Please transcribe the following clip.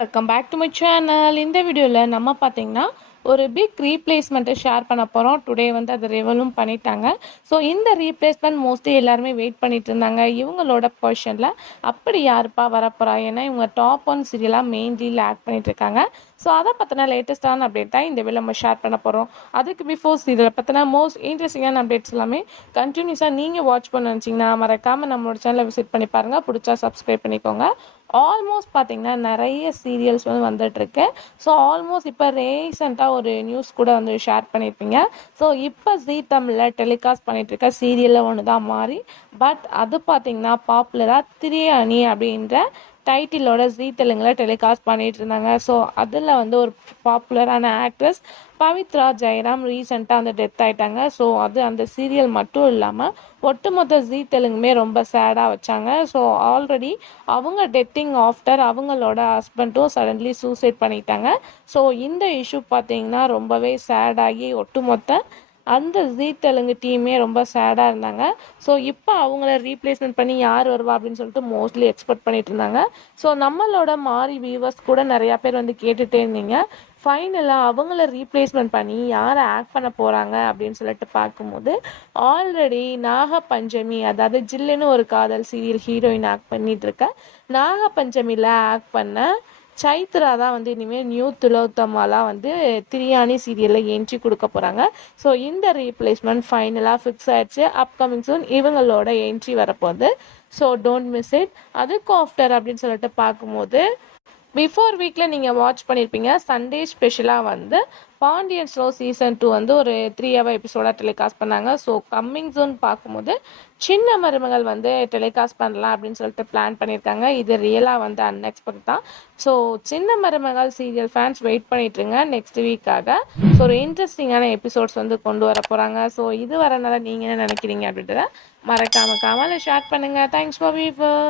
Welcome back to my channel. இந்த வீடியோவில் நம்ம பார்த்தீங்கன்னா ஒரு பிக் ரீப்ளேஸ்மெண்ட்டை ஷேர் பண்ண போகிறோம். டுடே வந்து அதை ரிவலும் பண்ணிட்டாங்க. ஸோ இந்த ரீப்ளேஸ்மெண்ட் மோஸ்ட்லி எல்லாருமே வெயிட் பண்ணிட்டு இருந்தாங்க. இவங்களோட பொசிஷனில் அப்படி யாருப்பா வரப்போறா? ஏன்னா இவங்க டாப் 1 சீரியலாக மெயின் லீடில் ஆக்ட் பண்ணிட்டு இருக்காங்க. ஸோ அதை பற்றின லேட்டஸ்டான அப்டேட் தான் இந்த வீடியோ நம்ம ஷேர் பண்ண போகிறோம். அதுக்கு பிஃபோர் சீரியலை பற்றின மோஸ்ட் இன்ட்ரெஸ்டிங்கான அப்டேட்ஸ் எல்லாமே கண்டினியூஸாக நீங்கள் வாட்ச் பண்ண நினச்சிங்கன்னா மறக்காமல் நம்மளோட சேனலை விசிட் பண்ணி பாருங்கள். பிடிச்சா சப்ஸ்கிரைப் பண்ணிக்கோங்க. ஆல்மோஸ்ட் பார்த்தீங்கன்னா நிறைய சீரியல்ஸ் வந்து வந்துட்டுருக்கு. ஸோ ஆல்மோஸ்ட் இப்போ ரீசெண்டாக ஒரு நியூஸ் கூட வந்து ஷேர் பண்ணியிருப்பீங்க. ஸோ இப்போ ஜீ தமிழில் டெலிகாஸ்ட் பண்ணிகிட்ருக்க சீரியலில் ஒன்று தான் மாறி, பட் அது பார்த்தீங்கன்னா பாப்புலராக திரியாணி அப்படின்ற டைட்டிலோட ஜீ தெலுங்கில் டெலிகாஸ்ட் பண்ணிகிட்டு இருந்தாங்க. ஸோ அதில் வந்து ஒரு பாப்புலரான ஆக்ட்ரஸ் பவித்ரா ஜெயராம் ரீசெண்டாக வந்து டெத் ஆகிட்டாங்க. ஸோ அது அந்த சீரியல் மட்டும் இல்லாமல் ஒட்டுமொத்த ஜீ தெலுங்குமே ரொம்ப சேடாக வச்சாங்க. ஸோ ஆல்ரெடி அவங்க டெத்திங் ஆஃப்டர் அவங்களோட ஹஸ்பண்டும் சடன்லி சூசைட் பண்ணிட்டாங்க. ஸோ இந்த இஷ்யூ பார்த்தீங்கன்னா ரொம்பவே சேடாகி ஒட்டுமொத்த அந்த ஜீ தெலுங்கு டீமே ரொம்ப சேடாக இருந்தாங்க. ஸோ இப்போ அவங்கள ரீப்ளேஸ்மெண்ட் பண்ணி யார் வருவா அப்படின்னு சொல்லிட்டு மோஸ்ட்லி எக்ஸ்பெக்ட் பண்ணிட்டு இருந்தாங்க. ஸோ நம்மளோட மாறி வியூவர்ஸ் கூட நிறையா பேர் வந்து கேட்டுகிட்டே இருந்தீங்க. ஃபைனலாக அவங்கள ரீப்ளேஸ்மெண்ட் பண்ணி யாரை ஆக்ட் பண்ண போகிறாங்க அப்படின்னு சொல்லிட்டு பார்க்கும்போது ஆல்ரெடி நாக பஞ்சமி, அதாவது ஜில்லுன்னு ஒரு காதல் சீரியல் ஹீரோயின் ஆக்ட் பண்ணிட்டு இருக்க நாக பஞ்சமியில் ஆக்ட் பண்ண சைத்ரா தான் வந்து இனிமேல் நியூ திலோத்தமாலாம் வந்து திரியாணி சீரியலில் என்ட்ரி கொடுக்க போகிறாங்க. ஸோ இந்த ரீப்ளேஸ்மெண்ட் ஃபைனலாக ஃபிக்ஸ் ஆயிடுச்சு. அப்கமிங் சூன் இவங்களோட என்ட்ரி வரப்போகுது. So don't miss it. அதுக்கு ஆஃப்டர் அப்படின்னு சொல்லிட்டு பார்க்கும்போது பிஃபோர் வீக்கில் நீங்கள் வாட்ச் பண்ணியிருப்பீங்க. சண்டே ஸ்பெஷலாக வந்து பாண்டியன் ஸ்டோர் சீசன் 2 வந்து ஒரு 3 hour எபிசோடாக டெலிகாஸ்ட் பண்ணாங்க. ஸோ கம்மிங் ஜோன் பார்க்கும்போது சின்ன மருமகள் வந்து டெலிகாஸ்ட் பண்ணலாம் அப்படின்னு சொல்லிட்டு பிளான் பண்ணியிருக்காங்க. இது ரியலாக வந்து அன்எக்ஸ்பெக்ட் தான். ஸோ சின்ன மருமகள் சீரியல் ஃபேன்ஸ் வெயிட் பண்ணிட்டுருங்க நெக்ஸ்ட் வீக்காக. ஸோ ஒரு இன்ட்ரெஸ்டிங்கான எபிசோட்ஸ் வந்து கொண்டு வர போகிறாங்க. ஸோ இது வரனால நீங்கள் என்ன நினைக்கிறீங்க அப்படின்றத மறக்காமல் கமெண்ட்ல ஷேர் பண்ணுங்கள். Thanks for viewer.